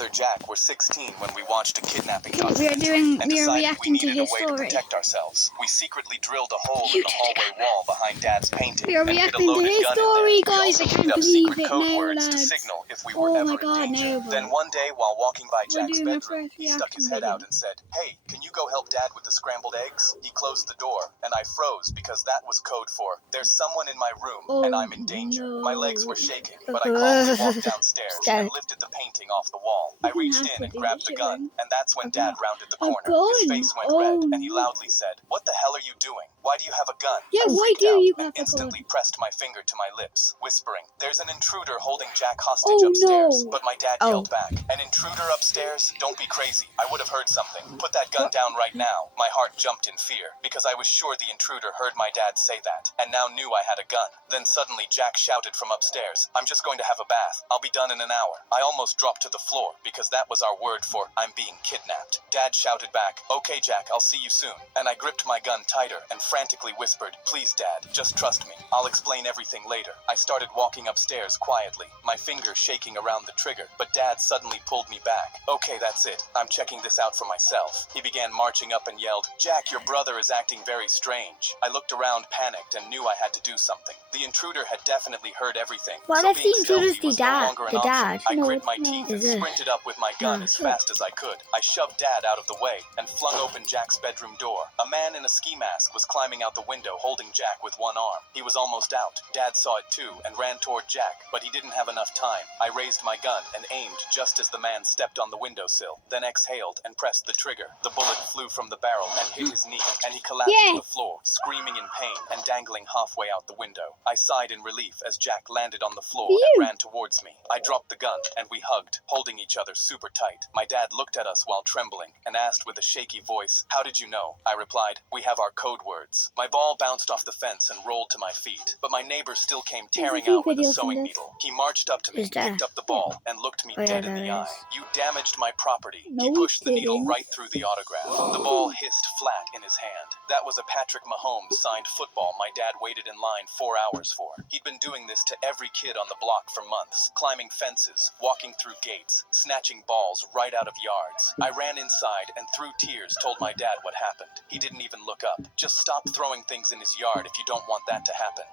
brother Jack were 16 when we watched a kidnapping We are documentary and decided we reacting to needed a his way to story. protect ourselves. We secretly drilled a hole in the hallway wall behind Dad's painting We are and hid a reacting to loaded his gun story, in there. guys. We I also can't made up believe secret it code now, words to lads. signal if we were Oh ever my in god, danger. no. Then one day, while walking by We're Jack's doing a bedroom, first he stuck his reaction head out video. and said, "Hey, can you go help Dad with the scrambled eggs?" He closed the door, and I froze because that was code for, "There's someone in my room, and I'm in danger." No. My legs were shaking, but I calmly walked downstairs Scared. and lifted the painting off the wall. I You reached have in to and do grabbed this the shit, gun, man. and that's when Okay. Dad rounded the A corner. His gun? face went Oh, red, and he no. loudly said, "What the hell are you doing? Why do you have a gun?" Yeah, I why freaked do out you and have a instantly gun? pressed my finger to my lips, whispering, "There's an intruder holding Jack hostage Oh, upstairs." no. But my dad Oh. yelled back, "An intruder upstairs? Don't be crazy. I would have heard something. Put that gun down right now." My heart jumped in fear because I was sure the intruder heard my dad say that and now knew I had a gun. Then suddenly Jack shouted from upstairs, "I'm just going to have a bath. I'll be done in an hour." I almost dropped to the floor because that was our word for "I'm being kidnapped." Dad shouted back, "Okay, Jack, I'll see you soon." And I gripped my gun tighter and frantically whispered, "Please, Dad, just trust me. I'll explain everything later." I started walking upstairs quietly, my finger shaking around the trigger, but Dad suddenly pulled me back. "Okay, that's it. I'm checking this out for myself." He began marching up and yelled, "Jack, your brother is acting very strange." I looked around, panicked, and knew I had to do something. The intruder had definitely heard everything. What So if the being intruder's stealthy was the no dad? longer an The option. dad? I No, grit my it's not. teeth and Is it? sprinted up with my gun No. as fast as I could. I shoved Dad out of the way and flung open Jack's bedroom door. A man in a ski mask was climbing out the window holding Jack with one arm. He was almost out. Dad saw it too and ran toward Jack, but he didn't have enough time. I raised my gun and aimed just as the man stepped on the windowsill, then exhaled and pressed the trigger. The bullet flew from the barrel and hit his knee, and he collapsed to the floor, screaming in pain and dangling halfway out the window. I sighed in relief as Jack landed on the floor and ran towards me. I dropped the gun and we hugged, holding each other super tight. My dad looked at us while trembling and asked with a shaky voice, "How did you know?" I replied, "We have our code words." My ball bounced off the fence and rolled to my feet, but my neighbor still came tearing out with a sewing needle. He marched up to me, picked up the ball, and looked me dead in the eye. "You damaged my property." He pushed the needle right through the autograph. The ball hissed flat in his hand. That was a Patrick Mahomes signed football my dad waited in line 4 hours for. He'd been doing this to every kid on the block for months, climbing fences, walking through gates, snatching balls right out of yards. I ran inside and through tears told my dad what happened. He didn't even look up. "Just stop throwing things in his yard if you don't want that to happen."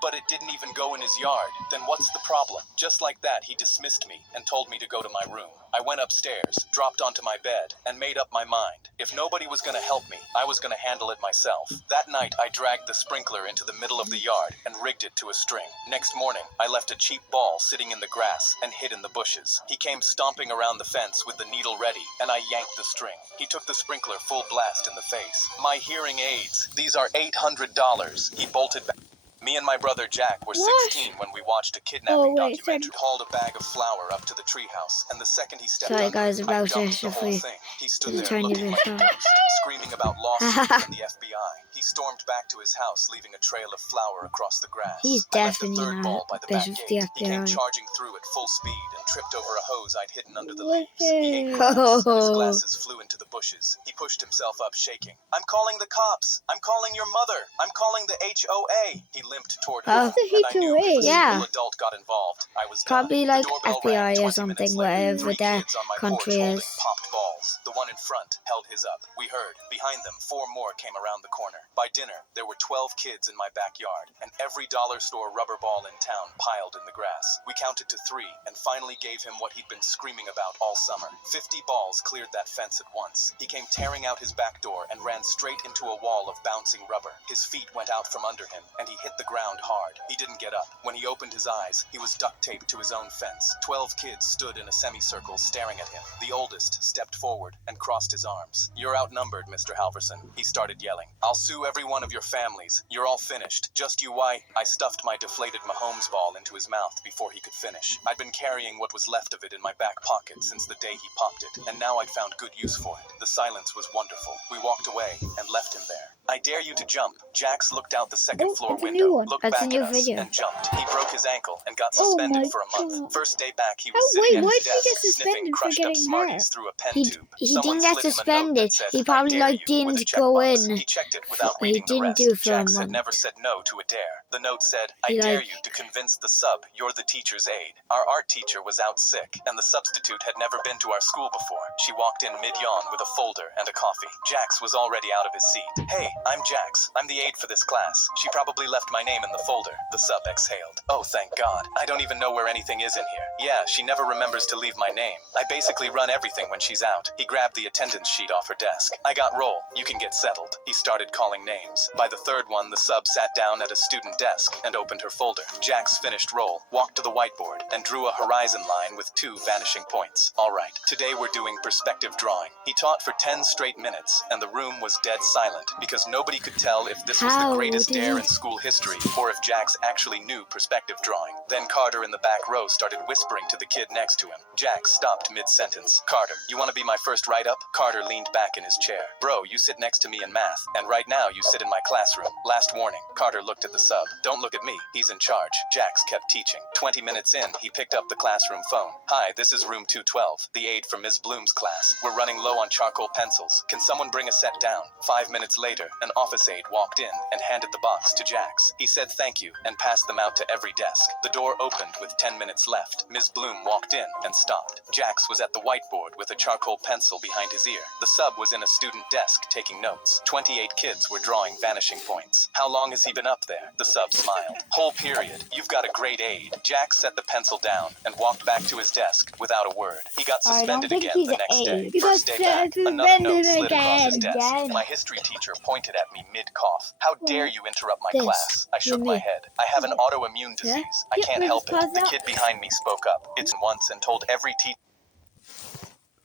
But it didn't even go in his yard. Then what's the problem? Just like that, he dismissed me and told me to go to my room. I went upstairs, dropped onto my bed, and made up my mind. If nobody was going to help me, I was going to handle it myself. That night, I dragged the sprinkler into the middle of the yard and rigged it to a string. Next morning, I left a cheap ball sitting in the grass and hid in the bushes. He came stomping around the fence with the needle ready, and I yanked the string. He took the sprinkler full blast in the face. "My hearing aids. These are $800. He bolted back. Me and my brother Jack were 16 when we watched a kidnapping documentary. Hauled a bag of flour up to the treehouse, and the second he stepped under guys, it, I about dumped the this, whole thing. He stood there looking like a ghost, screaming about lawsuits and the FBI. He stormed back to his house, leaving a trail of flour across the grass. He's I left a definitely third not ball by the a back bit of gate. the He came FBI. charging through at full speed and tripped over a hose I'd hidden under the leaves. He ate grass, and his glasses flew into the bushes. He pushed himself up, shaking. "I'm calling the cops! I'm calling your mother! I'm calling the HOA!" He limped toward home, and I knew if a single adult got involved, I was Probably done. like The doorbell FBI rang or 20 something, minutes later. whatever 3 their kids on my country porch holding is. popped balls. The one in front held his up. We heard. Behind them, 4 more came around the corner. By dinner, there were 12 kids in my backyard, and every dollar store rubber ball in town piled in the grass. We counted to 3 and finally gave him what he'd been screaming about all summer. 50 balls cleared that fence at once. He came tearing out his back door and ran straight into a wall of bouncing rubber. His feet went out from under him, and he hit the ground hard. He didn't get up. When he opened his eyes, he was duct taped to his own fence. 12 kids stood in a semicircle staring at him. The oldest stepped forward and crossed his arms. "You're outnumbered, Mr. Halverson," he started yelling. "I'll sue every one of your families. You're all finished. Just you why?" I stuffed my deflated Mahomes ball into his mouth before he could finish. I'd been carrying what was left of it in my back pocket since the day he popped it, and now I'd found good use for it. The silence was wonderful. We walked away and left him there. I dare you to jump. Jax looked out the second Oh, floor it's a window, new one. looked That's a back new at us, video. and jumped. He broke his ankle and got Oh suspended my for a month. God. First day back, he was Oh, sitting wait, at why his did he get desk, sniffing suspended for crushed up getting Smarties hurt? through a pen He tube. didn't Someone get slid him a note that suspended. said, He "I probably dare like you," with a didn't go checkbox. in. He checked it without He reading the didn't rest. do it for a Jax had month. never said no to a dare. The note said, "I He dare like you to convince the sub you're the teacher's aide." Our art teacher was out sick, and the substitute had never been to our school before. She walked in mid-yawn with a folder and a coffee. Jax was already out of his seat. "Hey, I'm Jax. I'm the aide for this class. She probably left my name in the folder." The sub exhaled. "Oh, thank God. I don't even know where anything is in here." "Yeah, she never remembers to leave my name. I basically run everything when she's out." He grabbed the attendance sheet off her desk. "I got roll. You can get settled." He started calling names. By the third one, the sub sat down at a student desk and opened her folder. Jax finished roll, walked to the whiteboard, and drew a horizon line with 2 vanishing points. "All right, today we're doing perspective drawing." He taught for 10 straight minutes, and the room was dead silent because nobody could tell if this was the How greatest did dare he- in school history or if Jax actually knew perspective drawing. Then Carter in the back row started whispering to the kid next to him. Jax stopped mid-sentence. "Carter, you want to be my first write-up?" Carter leaned back in his chair. "Bro, you sit next to me in math, and right now you sit in my classroom. Last warning." Carter looked at the sub. "Don't look at me. He's in charge." Jax kept teaching. 20 minutes in, he picked up the classroom phone. "Hi, this is room 212, the aide from Ms. Bloom's class. We're running low on charcoal pencils. Can someone bring a set down?" 5 minutes later, an office aide walked in and handed the box to Jax. He said thank you and passed them out to every desk. The door opened with 10 minutes left. Ms. Bloom walked in and stopped. Jax was at the whiteboard with a charcoal pencil behind his ear. The sub was in a student desk taking notes. 28 kids were drawing vanishing points. "How long has he been up there?" The sub smiled. "Whole period. You've got a great aide." Jax set the pencil down and walked back to his desk without a word. He got I don't suspended think again he's the an next day. aide. First day back, another note slid across his desk. again. My history teacher pointed at me mid-cough. "How dare you interrupt my This class?" I shook with my me. head. "I have an autoimmune Yeah? disease. I Yeah, can't we'll help just pause it." The that. kid behind me spoke up. It's once and told every teacher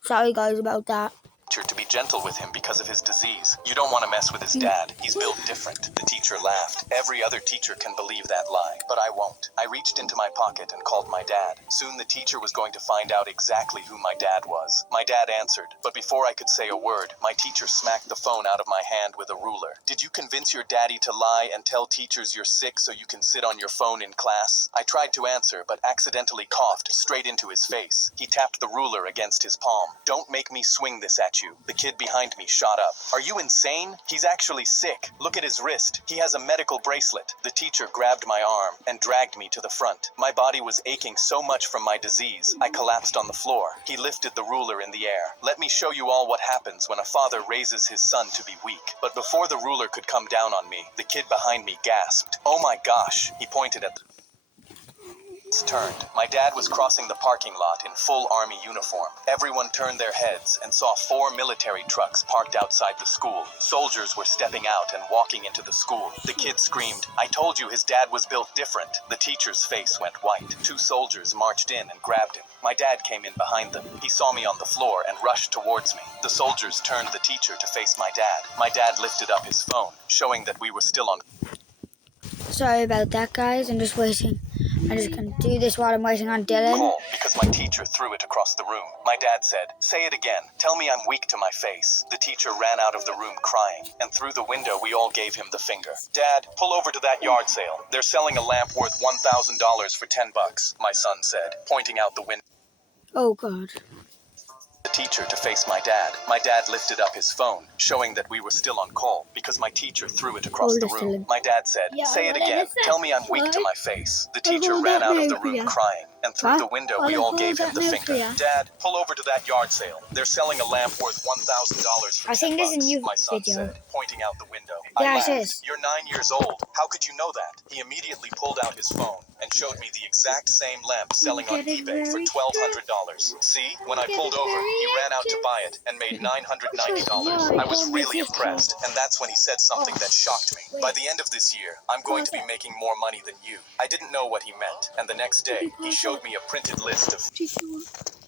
Sorry guys about that. to be gentle with him because of his disease. "You don't want to mess with his dad. He's built different." The teacher laughed. "Every other teacher can believe that lie, but I won't." I reached into my pocket and called my dad. Soon the teacher was going to find out exactly who my dad was. My dad answered, but before I could say a word, my teacher smacked the phone out of my hand with a ruler. "Did you convince your daddy to lie and tell teachers you're sick so you can sit on your phone in class?" I tried to answer, but accidentally coughed straight into his face. He tapped the ruler against his palm. "Don't make me swing this at you." The kid behind me shot up. "Are you insane? He's actually sick. Look at his wrist. He has a medical bracelet." The teacher grabbed my arm and dragged me to the front. My body was aching so much from my disease, I collapsed on the floor. He lifted the ruler in the air. "Let me show you all what happens when a father raises his son to be weak." But before the ruler could come down on me, the kid behind me gasped. "Oh my gosh." He pointed at the turned. My dad was crossing the parking lot in full army uniform. Everyone turned their heads and saw 4 military trucks parked outside the school. Soldiers were stepping out and walking into the school. The kid screamed, "I told you his dad was built different." The teacher's face went white. 2 soldiers marched in and grabbed him. My dad came in behind them. He saw me on the floor and rushed towards me. The soldiers turned the teacher to face my dad. My dad lifted up his phone, showing that we were still on. Sorry about that guys. I'm just waiting. I'm just gonna do this while I'm waiting on Dylan. Call because my teacher threw it across the room. My dad said, "Say it again. Tell me I'm weak to my face." The teacher ran out of the room crying, and through the window we all gave him the finger. "Dad, pull over to that yard sale. They're selling a lamp worth $1,000 for $10, my son said, pointing out the window. Oh God. The teacher to face my dad. My dad lifted up his phone, showing that we were still on call because my teacher threw it across the room. My dad said, "Say it again. Tell me I'm weak to my face." The teacher ran out of the room crying, and through the window we all gave him the finger. "Dad, pull over to that yard sale. They're selling a lamp worth $1,000 for $10, I think this is a new my son video. said, pointing out the window. Yeah, I it is. laughed. "You're 9 years old. How could you know that?" He immediately pulled out his phone and showed me the exact same lamp selling on eBay for $1,200. See, when I pulled over, he ran out to buy it and made $990. I was really impressed, and that's when he said something that shocked me. "By the end of this year, I'm going to be making more money than you." I didn't know what he meant, and the next day, he showed me a printed list of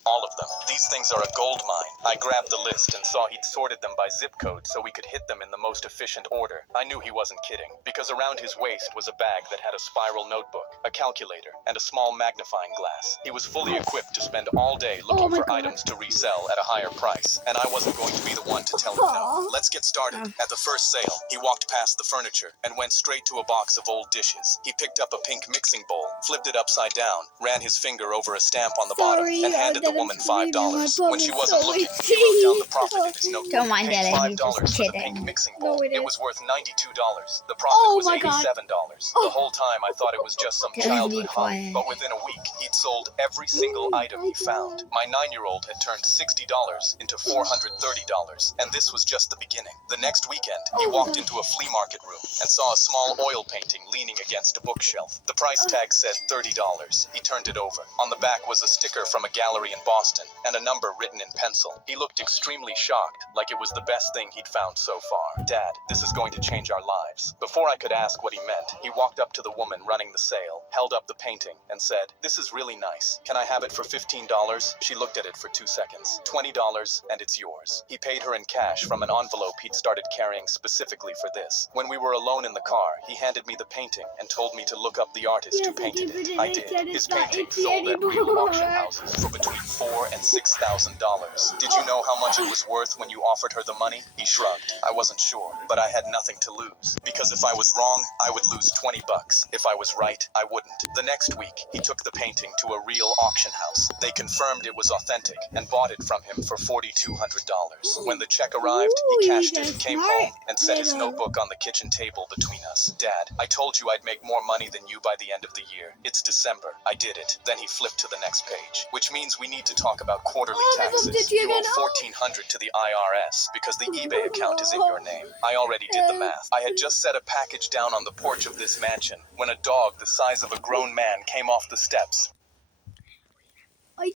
all of them. them. These things are a gold mine. I grabbed the list and saw he'd sorted them by zip code so we could hit them in the most efficient order. I knew he wasn't kidding, because around his waist was a bag that had a spiral notebook, a calculator, and a small magnifying glass. He was fully equipped to spend all day looking for items to resell at a higher price, and I wasn't going to be the one to tell him no. Let's get started. At the first sale, he walked past the furniture and went straight to a box of old dishes. He picked up a pink mixing bowl, flipped it upside down, ran his finger over a stamp on the bottom, and handed the woman $5. When she wasn't looking, he wrote down the profit in his notebook. Don't mind Paid Dylan, $5 he's just for the kidding. pink mixing bowl. No, it It is. was worth $92. The profit was $87. The whole time I thought it was just some Dylan, be childhood hunt, quiet. but within a week, he'd sold every single item he found. My 9-year-old had turned $60 into $430, and this was just the beginning. The next weekend, he walked into a flea market room and saw a small oil painting leaning against a bookshelf. The price tag said $30. He turned it over. On the back was a sticker from a gallery in Boston and a number written in pencil. He looked extremely shocked, like it was the best thing he'd found so far. Dad, this is going to change our lives. Before I could ask what he meant, he walked up to the woman running the sale, held up the painting, and said, "This is really nice. Can I have it for $15? She looked at it for 2 seconds. $20, and it's yours. He paid her in cash from an envelope he'd started carrying specifically for this. When we were alone in the car, he handed me the painting and told me to look up the artist who painted it. I did. His painting sold at real auction houses for between $4,000 and $6,000. Did you know how much it was worth when you offered her the money? He shrugged. I wasn't sure, but I had nothing to lose. Because if I was wrong, I would lose $20. If I was right, I wouldn't. The next week, he took the painting to a real auction house. They confirmed it was authentic and bought it from him for $4,200. When the check arrived, he cashed it, came home, and set his notebook on the kitchen table between us. Dad, I told you I'd make more money than you by the end of the year. It's December. I did it. Then he flipped to the next page, which means we need to talk about quarterly taxes. You owe $1,400 to the IRS because the eBay account is in your name. I already did the math. I had just set a package down on the porch of this mansion when a dog the size of a grown man came off the steps